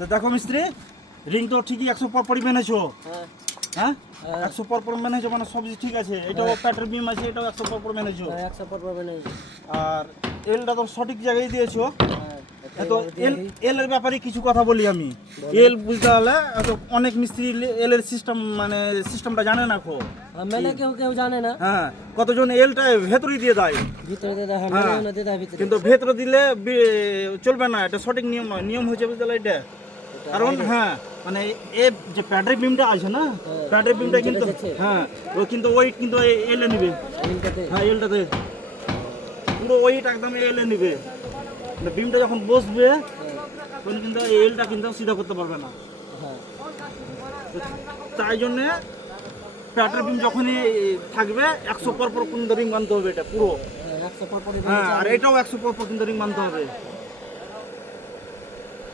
দেখো মিস্ত্রি, রিং তো ঠিকই 100 পর মেনেছো। হ্যাঁ হ্যাঁ, হ্যাঁ 100 পর মেনেছো, মানে সবজি ঠিক আছে। এটাও প্যাটের বিম আছে, এটাও 100 পর মেনেছো। 100 পর পাবেন এই। আর এলটা তো সঠিক জায়গায় দিয়েছো। হ্যাঁ তো এল এর ব্যাপারে কিছু কথা বলি আমি। এল বুঝতে হলে অনেক মিস্ত্রি এল এর সিস্টেম মানে সিস্টেমটা জানে না খো। মেলে কেউ জানে না। হ্যাঁ, কতজন এলটা ভেতরেই দিয়ে দেয়, ভিতরে দিয়ে দেয়, হ্যাঁ। মেলে না দিয়ে দেয় ভিতরে। কিন্তু ভেতরে দিলে চলবে না, এটা সঠিক নিয়ম নয়। নিয়ম হচ্ছে বুঝতে হলে এটা, কারণ হ্যাঁ মানে এ যে প্যাডের বিমটা আছে না, প্যাডের বিমটা কিন্তু হ্যাঁ ও কিন্তু ওয়েট কিন্তু এলে নিবে। এইটাতে হ্যাঁ, এলটাতে পুরো ওয়েট একদম এলে নিবে। বিমটা যখন বসবে তখন কিন্তু এই এলটা কিন্তু সিধা করতে পারবে না। হ্যাঁ তাই জন্যে প্যাডের বিম যখনই থাকবে 100 পর কিন্তু রিং বানতে হবে, এটা পুরো। 100 পর পরই হ্যাঁ, আর এটাও 100 পর কিন্তু রিং বানতে হবে।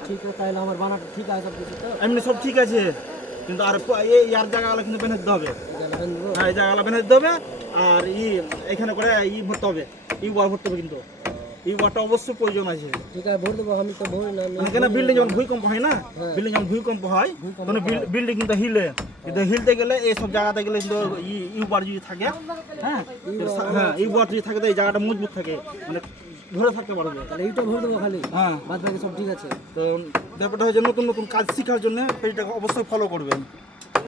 ঠিক আছে, তাহলে আমার বানাটা ঠিক আছে সব কিছু তো। এমনি সব ঠিক আছে, কিন্তু আর ইয়ার জায়গাগুলো কিন্তু বেঁধে দিতে হবে। জানবো। হ্যাঁ, এই জায়গাগুলো বেঁধে দিতে হবে। আর এখানে করে ভরতে হবে, ওয়ার ভরতে হবে, কিন্তু ওয়ারটা অবশ্যই প্রয়োজন আছে। ঠিক আছে, ভোর দেবো। আমি তো ভোর না মানে কেন, বিল্ডিং যখন ভূমিকম্প হয় না, বিল্ডিং যখন ভূমিকম্প হয় তখন বিল্ডিং কিন্তু হিলে, কিন্তু হিলতে গেলে এইসব জায়গাতে গেলে কিন্তু ইউবার যদি থাকে, হ্যাঁ হ্যাঁ ইউবার যদি থাকে তো এই জায়গাটা মজবুত থাকে, মানে ধরে থাকতে পারবে। তাহলে এইটা ভোর দেবো খালি, হ্যাঁ, বাদ বাকি সব ঠিক আছে। তো ব্যাপারটা হচ্ছে নতুন নতুন কাজ শেখার জন্য পেজটাকে অবশ্যই ফলো করবেন।